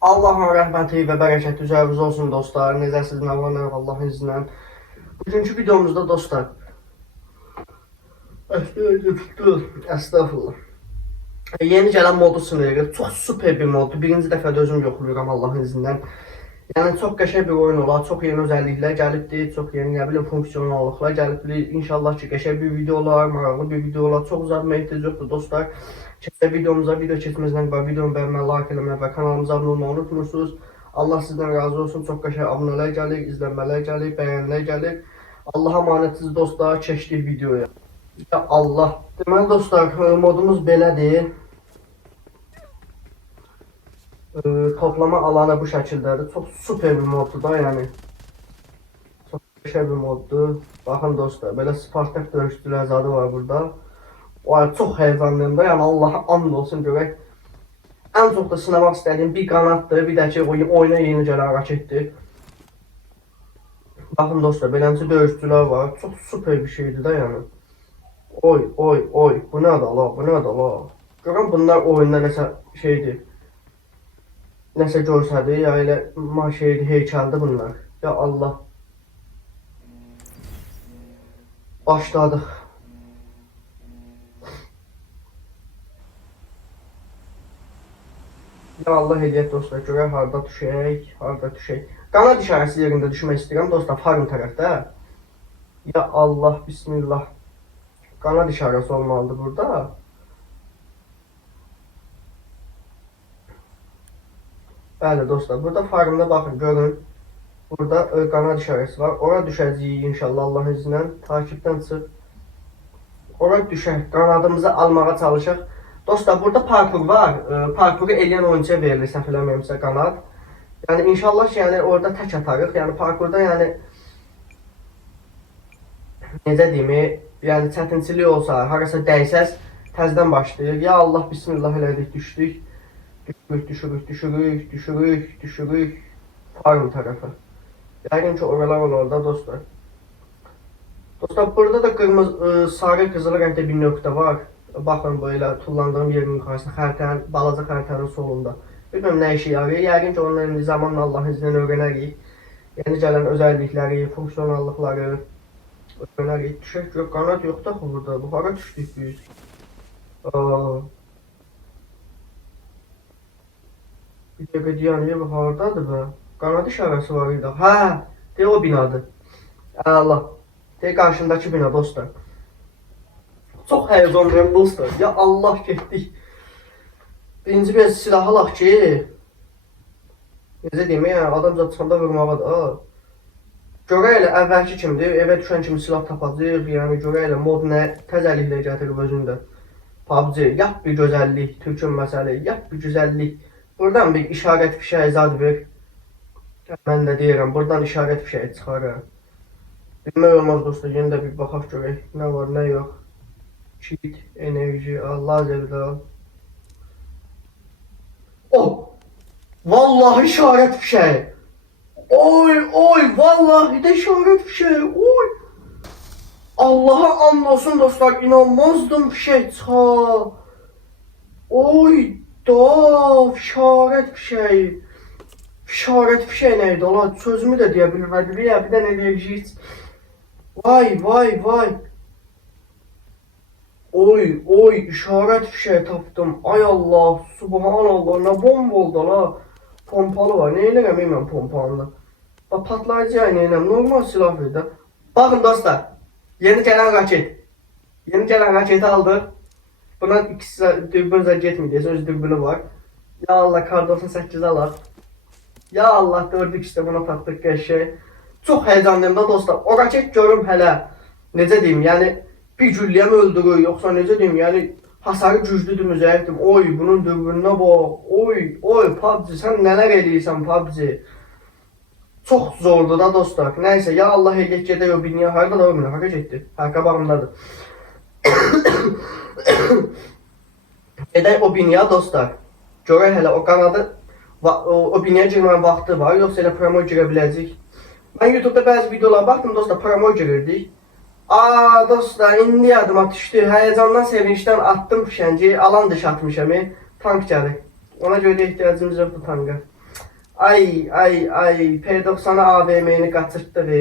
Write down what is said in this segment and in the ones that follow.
Allah'ın rəhməti və bərəkəti üzərinizə olsun dostlar. Necəsiniz, nə var, nə yox, Allahın izni ilə. Bugünkü videomuzda dostlar, Estağfurullah. Yeni gələn modu sınayırıq. Çox super bir moddur. Birinci dəfədə özüm yoxluyuram Allahın izindən. Yəni çox qəşəng bir oyun olar, çox yeni özəlliklər gəlibdir, çox yeni nə bilim funksiyonallıqlar gəlibdir. İnşallah ki qəşəng bir video olar, maraqlı bir video olar. Çox uzatmaya ehtiyac yoxdur dostlar. Videomuza video keçməzdən qabaq videonu bəyənməyi, like eləməyi və kanalımıza abunə olmağı unutmursunuz. Allah sizdən razı olsun. Çox qəşəng abunələr gəlir, izlənmələr gəlir, bəyənilər gəlir. Allah'a emanetsiz dostlar, keçdik videoya. Ya Allah. Deməli dostlar, modumuz belədir. Toplama alanı bu şəkildədir. Çox super bir moddur da, yəni. Çox qəşəng bir moddur. Baxın dostlar, belə Spartak döyüşçülər zadı var burada. Çox heyecanlıyım da, yəni Allah'a and olsun görək. Ən çox da sınamaq istədiyim bir qanaddır, bir də ki oyuna yeni gələn raketdir. Baxın dostlar, beləncə döyüşçülər var. Çox super bir şeydir da, yəni. Oy, oy, oy, bu nədir la, bu nədir la? Görəm bunlar oyunda nəsə şeydir. Nəsə görsədir, ya elə şeydir, heykəldir bunlar. Ya Allah. Başladıq. Ya Allah hediyyət dostlar, görək harda düşək, harda düşək. Qanad işarəsi yerində düşmək istəyirəm dostlar, farm tərəfdə. Ya Allah, bismillah. Qanad işarəsi olmalıdır burada. Bəli dostlar, burada farmda baxın, görün. Burada qanad işarəsi var. Ora düşəcəyik inşallah Allahın izni ilə. Takipdən çıx. Ora düşək, qanadımızı almağa çalışaq. Dostlar, burada parkur var. Parkuru eləyən oyuncuya verilir, səhv eləmirəmsə qanad. Yəni inşallah ki, yəni orada tək atarıq. Yəni parkurda yəni necə deyim, yəni çətinçilik olsa, harasa dəysəz təzədən başlayır. Ya Allah, bismillah elədik, düşdük. Düşürük. Farm tərəfə. Yəqin ki, oralar olur da dostlar. Dostlar, burada da qırmızı, sarı, qızılı rəngdə bir nöqtə var. Baxın, böyle tullandığım yerin yuxarısında, xəritənin, balaca xəritənin solunda. Bilməm nə işə yarayır. Yəqin ki, onların zamanla Allahın izni öyrənərik. Yeni gələn özəllikləri, funksiyonallıqları öyrənərik. Düşək, yox, qanad yoxdur axı burada. Bu hara düşdük biz? Bir dəqiqə deyəm, bu haradadır bu? Qanad işarəsi var idi. Hə, deyə o binadır. Allah. Deyə qarşındakı bina dostlar. Çox həyəcanlıyım dostlar. Ya Allah, getdik. Birinci bir silah alaq ki, necə deyim, yəni adam çıxanda vurmağa da. Görək elə əvvəlki kimdir, evə düşən kimi silah tapacaq, yəni görək elə mod nə təzəliklə gətirib özündə. PUBG, yap bir gözəllik, Türkün məsələ, yap bir gözəllik. Buradan bir işarət fişəyi zad ver. Mən də deyirəm, buradan işarət fişəyi çıxarır. Bilmək olmaz dostlar, yenə də bir baxaq görək, nə var, nə yox. Cheat, enerji, lazerdə. Oh! Vallahi işarət fişəyi. Oy, oy, vallahi də işarət fişəyi, oy. Allah'a and olsun dostlar, inanmazdım fişək çıxa. Oy, da, işarət fişəyi. İşarət fişəyi neydi ola? Sözümü də deyə bilmədim ya, bir dənə enerji iç. Vay, vay, vay. Oy, oy, işarət fişəyi tapdım. Ay Allah, subhanallah, nə bomba oldu la. Pompalı var, nə eləməm mən pompalını. Bax, patlayıcı nə eləməm, normal silah verdi. Baxın dostlar, yeni gələn raket. Yeni gələn raketi aldıq. Buna ikisi dürbünüzə getməyəcək, öz dürbünü var. Ya Allah, kar 98 alaq. Ya Allah, gördük işte, buna taxdıq qəşəng. Çox heyecanlıyım da dostlar. O raket görüm hələ. Necə deyim, yəni bir gülləyə mi öldürür, yoxsa necə deyim, yəni hasarı güclüdür mü, zəifdir? Oy, bunun dürbününə bax. Oy, oy, PUBG, sən nələr eləyirsən PUBG? Çox zordur da dostlar. Nəysə, ya Allah, eləyək gedək o binaya. Harada da o bina, hara getdi? Hə, qabağımdadır. Gedək o binaya dostlar. Görək hələ o qanadı, o binaya girmənin vaxtı var, yoxsa elə promo girə biləcək. Mən YouTube'da bəzi videolara baxdım dostlar, promo girirdik. Dostlar, indi yadıma düşdü. Həyəcandan, sevinçdən attım fişənci, alan dışı atmışam. Tank gəlir. Ona görə ehtiyacımız yoxdur tanka. Ay P90'a AVM'ni qaçırtdı ve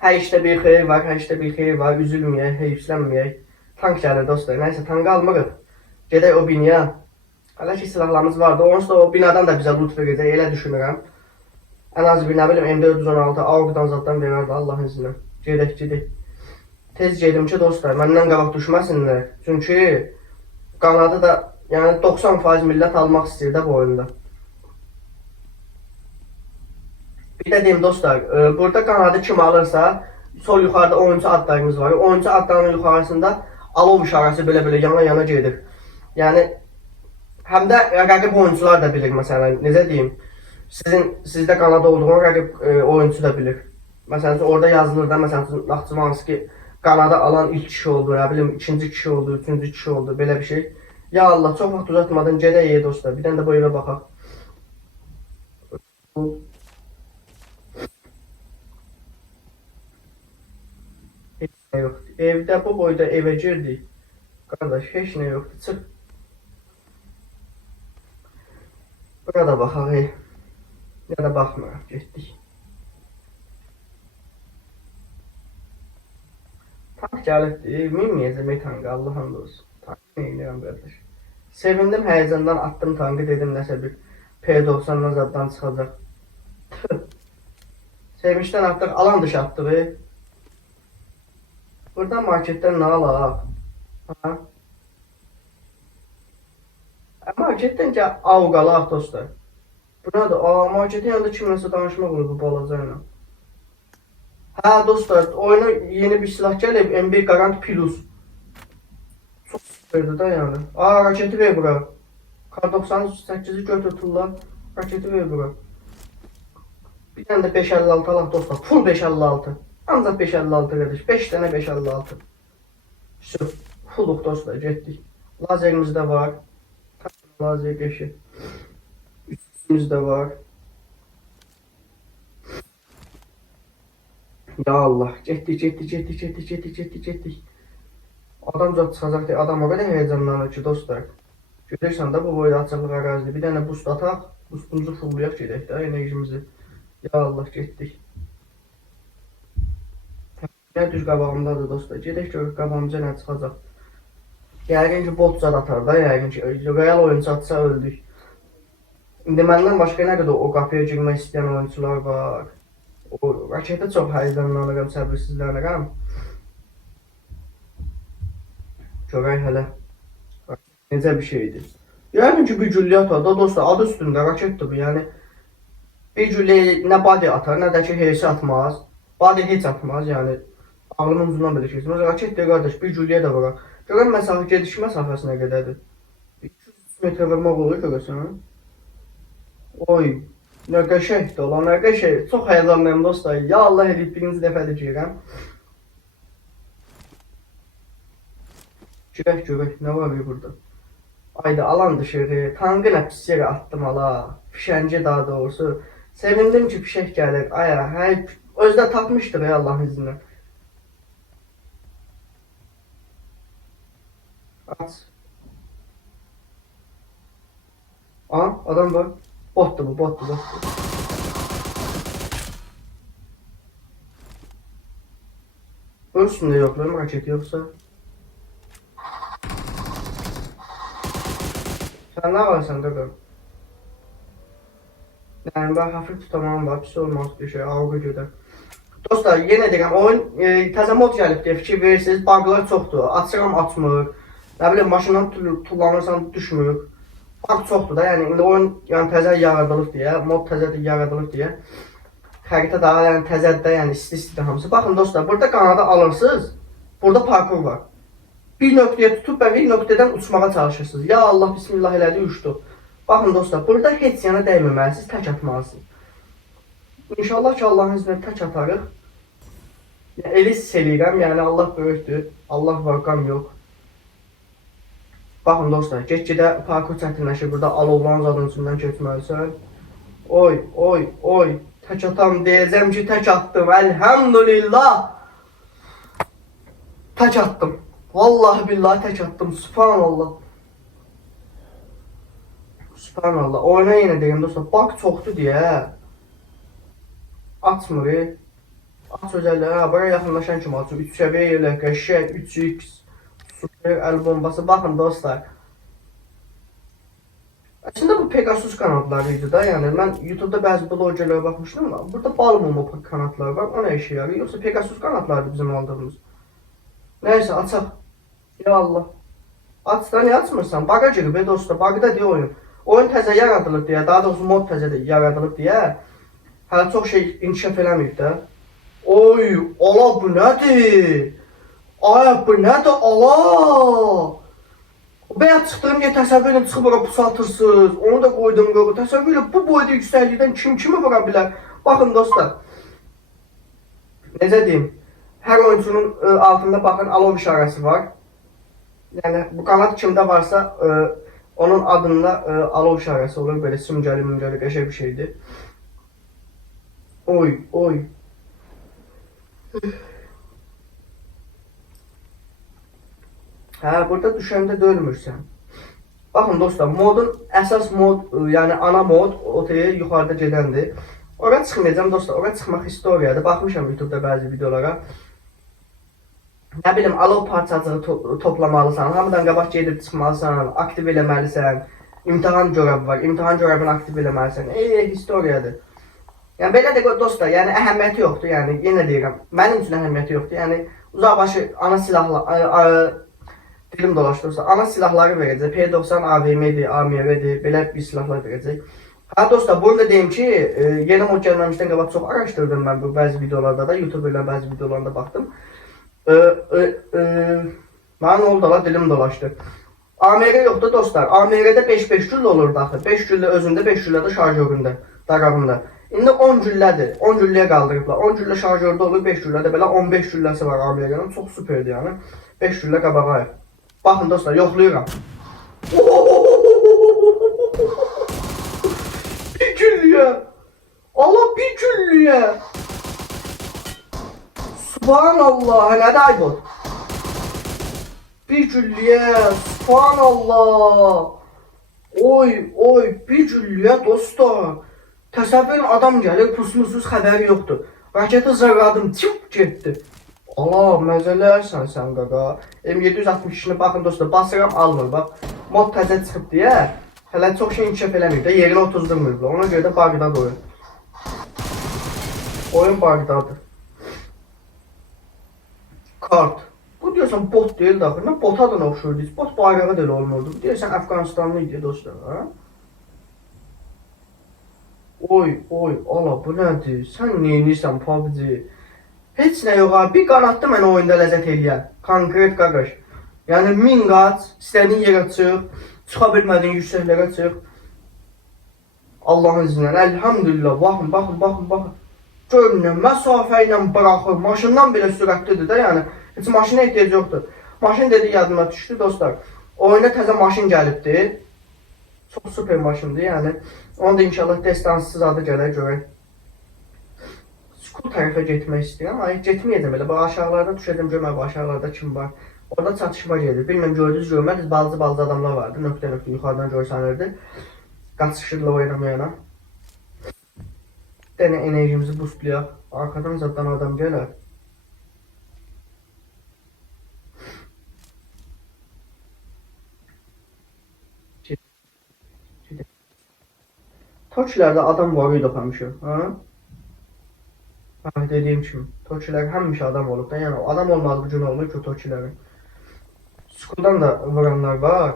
hər işdə bir xeyir var, hər işdə bir xeyir var. Üzülməyək, heyfslənməyək. Tank gəlir dostlar. Nəysə tankı almırıq. Gedək o binaya. Hələ ki silahlarımız vardı. Onsuz da o binadan da bizə loot verəcək, elə düşünürəm. Ən az bir nə bilim M416 AUG-dan zaddan verərdi Allahın izni. Gedək. Tez gedim ki dostlar, məndən qabaq düşməsinlər. Çünki qanadı da yəni 90% millət almaq istəyir də bu oyunda. Bir də deyim dostlar, burada qanadı kim alırsa, sol yuxarıda oyuncu adlarımız var. Oyuncu adlarının yuxarısında alov işarəsi belə yana gedir. Yəni həm də rəqib oyuncular da bilir məsələn, necə deyim? Sizdə qanada olduğunu rəqib oyuncu da bilir. Məsələn, orada yazılır da, məsələn, Naxçıvanski qanada alan ilk kişi oldu, nə bilim, ikinci kişi oldu, üçüncü kişi oldu, belə bir şey. Ya Allah, çox vaxt uzatmadan gedək dostlar. Bir dənə də bu evə baxaq. Heç nə yoxdur. Evdə bu boyda evə girdik. Qardaş, heç nə yoxdur. Çıx. Burada baxaq. Ya da baxmıraq, getdik. Tank gəlibdir, minməyəcəm tankı, Allah hamd olsun. Tankı neynirəm qardaş. Sevindim, həyəcandan attım tankı, dedim nəsə bir P90'dan zaddan çıxacaq. Sevinçdən artıq alan dışı atdığı. Buradan marketdən nə alaq? Marketdən ki AUG alaq dostlar. Burada marketin yanında kimləsə danışmaq olur bu balacayla. Hə dostlar, oyuna yeni bir silah gəlib, M1 Garant Plus. Çox verdi da yəni. Raketi ver bura. K98'i götürtürlər, raketi ver bura. Bir dənə də 556 alaq dostlar, full 556. Ancaq 556 qardaş, 5 dənə 556. Sür, fulluq dostlar, getdik. Lazerimiz də var. Lazer qəşi. Üstümüz də var. Ya Allah, getdik. Adam zat çıxacaq deyə, adam o qədər həyəcanlanır ki dostlar. Görürsən də bu boyda açıqlıq ərazidir. Bir dənə boost ataq, boostumuzu fullayaq gedək də enerjimizi. Ya Allah, getdik. Nə düz qabağımdadır dostlar. Gedək görək qabağımıza nə çıxacaq. Yəqin ki bot zad atar da, yəqin ki real oyuncu atsa öldük. İndi məndən başqa nə qədər o qapıya girmək istəyən oyuncular var. O raketə çox həyəcanlanıram, səbirsizlənirəm. Görək hələ. Necə bir şeydir. Yəqin ki bir güllə atar da dostlar, adı üstündə raketdir bu. Yəni bir güllə nə body atar, nə də ki heysi atmaz. Body heç atmaz, yəni ağlımın ucundan belə keçmez. Raket deyir qardaş, bir gülləyə də vuraq. Görən məsafə, gediş məsafəsi nə qədərdir? 200 metrə vurmaq olur görəsən. Oy, nə qəşəkdir olan, nə qəşək. Çox həyəcanlıyam dostlar. Ya Allah edib birinci dəfədir girəm. Görək, nə var burada? Ayda alan dışarı, tankı nə pis yerə attım hala. Fişənci daha doğrusu. Sevindim ki fişək gəlir. Ay, özdə tapmışdır ya Allah'ın izni. Aç. Adam var. Botdur bu, botdur. Bunun üstünde yoklarım, raketi yoksa. Sen ne varsan qaqam? Yəni ben hafif tutamam var, pis olmaz bir şey, AUG gedər. Dostlar, yenə deyirəm, oyun təzə mod gəlib deyə fikir verirsiniz, buglar çoxdur. Açıram, açmır. Nə bilim, maşından tullanırsan, düşmür. Bug çoxdur da, yəni indi oyun təzə yaradılıb deyə, mod təzədir yaradılıb deyə. Xəritə daha yəni təzədir də, yəni isti-istidir hamısı. Baxın dostlar, burada qanada alırsınız, burada parkur var. Bir nöqtəyə tutub və bir nöqtədən uçmağa çalışırsınız. Ya Allah, bismillah elədi, uçdu. Baxın dostlar, burada heç yana dəyməməlisiniz, tək atmalısınız. İnşallah ki Allah'ın izniyle tək atarıq. Eli hiss eləyirəm, yəni Allah böyükdür, Allah var, qam yox. Baxın dostlar, get-gedə parkur çətinləşir, burada alovların zadın içindən keçməlisən. Oy, tək atam deyəcəm ki tək attım, elhamdülillah. Tək attım, vallahi billahi tək attım, subhanallah. Subhanallah. Oyuna yenə deyim dostlar. Bak çoxdur deyə açmır. Aç özelliği. Ha, buraya yaxınlaşan kimi açır. 3 səviyyə yerlər, qəşəng, 3x, super əl bombası. Baxın dostlar. Aslında bu Pegasus kanatlarıydı da. Yəni mən YouTube'da bəzi blogerlərə baxmışdım. Burada bal mumu kanatları var. O nə işe yarıyor? Yoksa Pegasus kanatlardı bizim aldığımız. Neyse açaq. Ya Allah. Aç da niye açmırsan? Baga girib be dostlar. Bagda deyə oyun. Oyun təzə yaradılıb deyə, daha doğrusu mod təzə yaradılıb deyə hələ çox şey inkişaf eləməyib də. Oy, ala bu nədir? Ay bu nədir ala? Bəyət çıxdığım yer təsəvvür edin çıxıb ora pusu atırsınız. Onu da qoydum qoru. Təsəvvür edin bu boyda yüksəklikdən kimi vura bilər? Baxın dostlar. Necə deyim? Hər oyuncunun altında baxın alov işarəsi var. Yəni bu qanat kimdə varsa onun adında alov işarəsi olur. Belə simgəli mümgəli qəşəng bir şeydir. Oy, oy. Hə, burada düşəndə də ölmürsən. Baxın dostlar, modun əsas mod, yəni ana mod otaya yuxarıda gedəndir. Ora çıxmayacağım dostlar, ora çıxmaq historiyadır. Baxmışam YouTube'da bəzi videolara. Nə bilim, alov parçacığı toplamalısan, hamıdan qabaq gedib çıxmalısan, aktiv eləməlisən. İmtahan görəvi var, imtahan görəvini aktiv eləməlisən. Historiyadır. Yəni belə də dostlar, yəni əhəmiyyəti yoxdur. Yəni yenə deyirəm, mənim üçün əhəmiyyəti yoxdur. Yəni uzaqbaşı ana silahlar, dilim dolaşdı dostlar. Ana silahları verəcək. P90 AVM'dir, AMR'dir, belə bir silahlar verəcək. Ha dostlar, bunu da deyim ki, yeni mod gəlməmişdən qabaq çox araşdırdım mən bu bəzi videolarda da, YouTube ilə bəzi videolarında baxdım. Mənə nə oldu la, dilim dolaşdı. AMR yoxdur dostlar. AMR'də 5-5 güllə olur daxil. 5 güllə özündə, 5 güllə də şarjöründə, darabında. İndi 10 güllədir. 10 gülləyə qaldırıblar. 10 güllə şarjördə olur, 5 güllədə belə 15 gülləsi var AMR'nin. Çox süperdir yəni. 5 güllə qabağa ayır. Baxın dostlar, yoxlayıram. Bir güllüyə. Allah, bir güllüyə. Subhanallah, nədir aybot? Bir güllüyə, subhanallah. Oy, oy, bir güllüyə dostlar. Təsəvvürün adam gəlir, pusmusuz xəbəri yoxdur. Raketi zırradım, çip getdi. Allah, məzələrsən sən qaqa. M762-ni baxın dostlar, basıram almır, bax. Mod təzə çıxıb deyə, hələ çox şey inkişaf eləməyib də, yerinə otuzdurmuyublar. Ona görə də Bagdad oyun. Oyun Bagdadır. Kart. Bu diyorsan bot deyil daxil. Mən bota da oxşuyurdu. Bot bayrağı da elə olmurdu. Bu deyirsən Əfqanistanlı idi dostlar. Ha? Oy, oy, ala bu nədir? Sən neyinirsən PUBG? Heç nə yox abi. Bir qanatdı mənə oyunda ləzzət eləyən. Konkret qaqaş. Yəni 1000 qaç, istədiyin yerə çıx, çıxa bilmədiyin yüksəklərə çıx. Allahın izinlə. Elhamdülillah. Baxın, baxın, baxın, baxın. Görünür, məsafə ilə bıraxır. Maşından belə sürətlidir də, yəni. Heç maşına ehtiyac yoxdur. Maşın dedi yadıma düşdü dostlar. Oyuna təzə maşın gəlibdi. Çox super maşındır, yəni. Onu da inşallah destanssız adı gələr görək. Skul tərəfə getmək istəyirəm, amma getməyəcəm elə. Bu aşağılarda düşəcəm görmək, bu aşağılarda kim var. Orada çatışma gedir. Bilməm gördünüz görmədiniz, balcı adamlar vardı. Nöqtə-nöqtə yuxarıdan görsənirdi. Qaçışırlar oynamayana. Bir dənə enerjimizi boostlayaq. Arkadan zaten adam gələr. Tokilərdə adam var idi həmişə, hə? Hə, dediyim kimi, Tokilər həmişə adam olub da, yəni adam olmadığı gün olmur ki, Tokilərin. Skuldan da vuranlar var.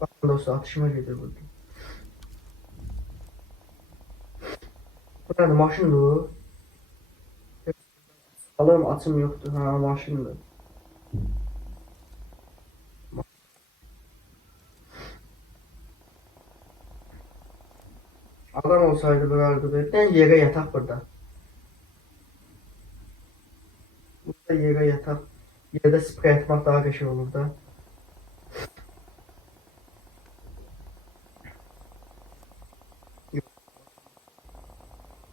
Baxın dostlar, atışma gedir burada. Bu nədir, maşındır? Alım, açım yoxdur, hə, maşındır. Adam olsaydı durardı be. Bir tane yere yatak burada. Burada yere yatak. Yerde sprey atmak daha qəşəng olur da.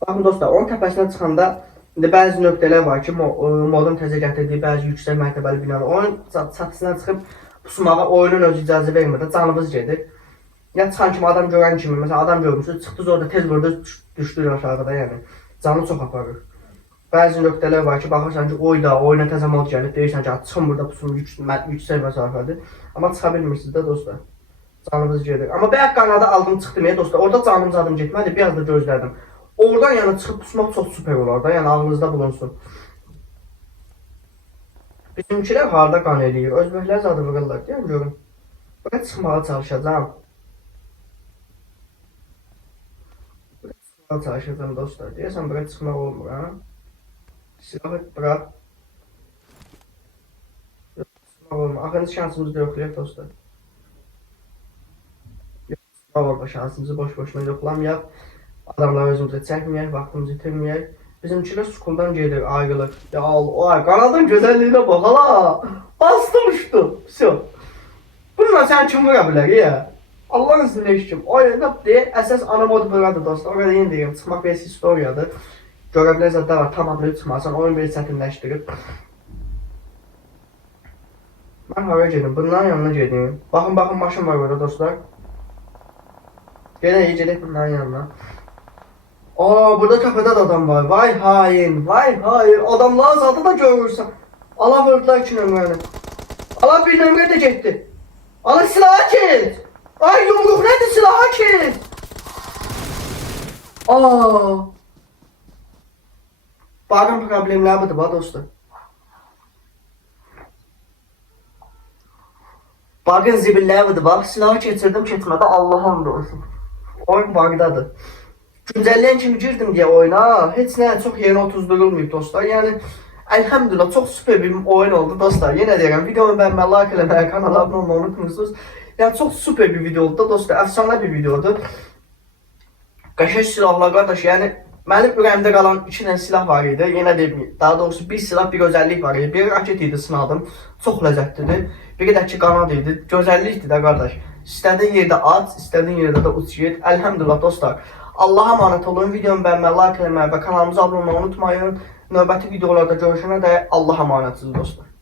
Baxın dostlar, onun təpəsinə çıxanda indi bəzi nöqtələr var ki, modun təzə gətirdiyi bəzi yüksək mərtəbəli binalar. Onun çatısına çıxıb pusmağa oyunun özü icazə vermir, canımız gedir. Ya çıxan kimi adam görən kimi, məsələn adam görmüsünüz, çıxdınız orada tez vurdu, düşdünüz aşağıda, yəni canı çox aparır. Bəzi nöqtələr var ki, baxırsan ki, oyuna təzə mod gəlib, deyirsən ki, çıxın burada pusum yüksək məsafədir. Amma çıxa bilmirsiniz də dostlar. Canımız gedir. Amma bayaq qanada aldım çıxdım ya dostlar. Orada canım zadım getmədi, biraz da gözlədim. Oradan yəni çıxıb pusmaq çox süper olar da, yəni ağlınızda bulunsun. Bizimkilər harda qan eləyir, özbəklər zadı vururlar, deyəm görün. Buraya çıxmağa çalışacağım. Buraya çıxmağa çalışacağım dostlar. Deyəsən buraya çıxmaq olmur, ha? Silahı bırak. Çıxmaq olmur. Axırıncı şansımızı da yoxlayaq dostlar. Yoxlayaq şansımızı boş-boşuna yoxlamayaq. Adamlar özümüzə çəkməyək, vaxtımızı itirməyək. Bizimkilər skuldan gedir, ayrılır. Ya Allah, qanadın gözəlliyinə bax, hala. Bastım uçdu. Всё. Bununla sən kim vura bilər ya? Allah'ın izniyle heç kim. O yana deyə, əsas ana mod buradır dostlar. O qədər yeni deyirəm, çıxmaq bir historiyadır. Görə bilərsiniz də var, tamamlayıb çıxmasan, oyun beni çətinləşdirib. Mən hara gedim? Bunların yanına gedim. Baxın, maşın var orada dostlar. Gedək bunların yanına. Aa, burada təpədə də adam var. Vay hain, vay hain. Adamların zadı da görürsən. Allah vurdular 2 nömrəni. Allah 1 nömrə də getdi. Allah silahı kes. Ay yumruq nədir, silahı kes. Aa. Bakın problemlər budur bax dostlar. Bakın zibillər budur bax. Silahı keçirdim, keçmədi, Allah'ım doğrusu. Oyun bug'dadır. Güncelləyən kimi girdim deyə oyuna, heç nə çox yeni otuzdurulmayıb dostlar. Yəni elhamdülillah çox süper bir oyun oldu dostlar. Yenə deyirəm, videomu bəyənməyi, like eləməyi, kanala abunə olmağı unutmursunuz. Yəni çox süper bir video oldu da dostlar, əfsanə bir videodur. Qəşəng silahlar qardaş, yəni mənim ürəyimdə qalan 2 dənə silah var idi. Yenə deyim, daha doğrusu bir silah, bir gözəllik var idi. Biri raket idi, sınadım. Çox ləzzətlidir. Biri də ki qanad idi. Gözəllikdir də qardaş. İstədiyin yerdə at, istədiyin yerdə də uç get. Elhamdülillah dostlar. Allah'a emanet olun. Videomu bəyənməyi, like eləməyi və kanalımıza abunə olmağı unutmayın. Növbəti videolarda görüşənə də Allah'a emanetsiniz dostlar.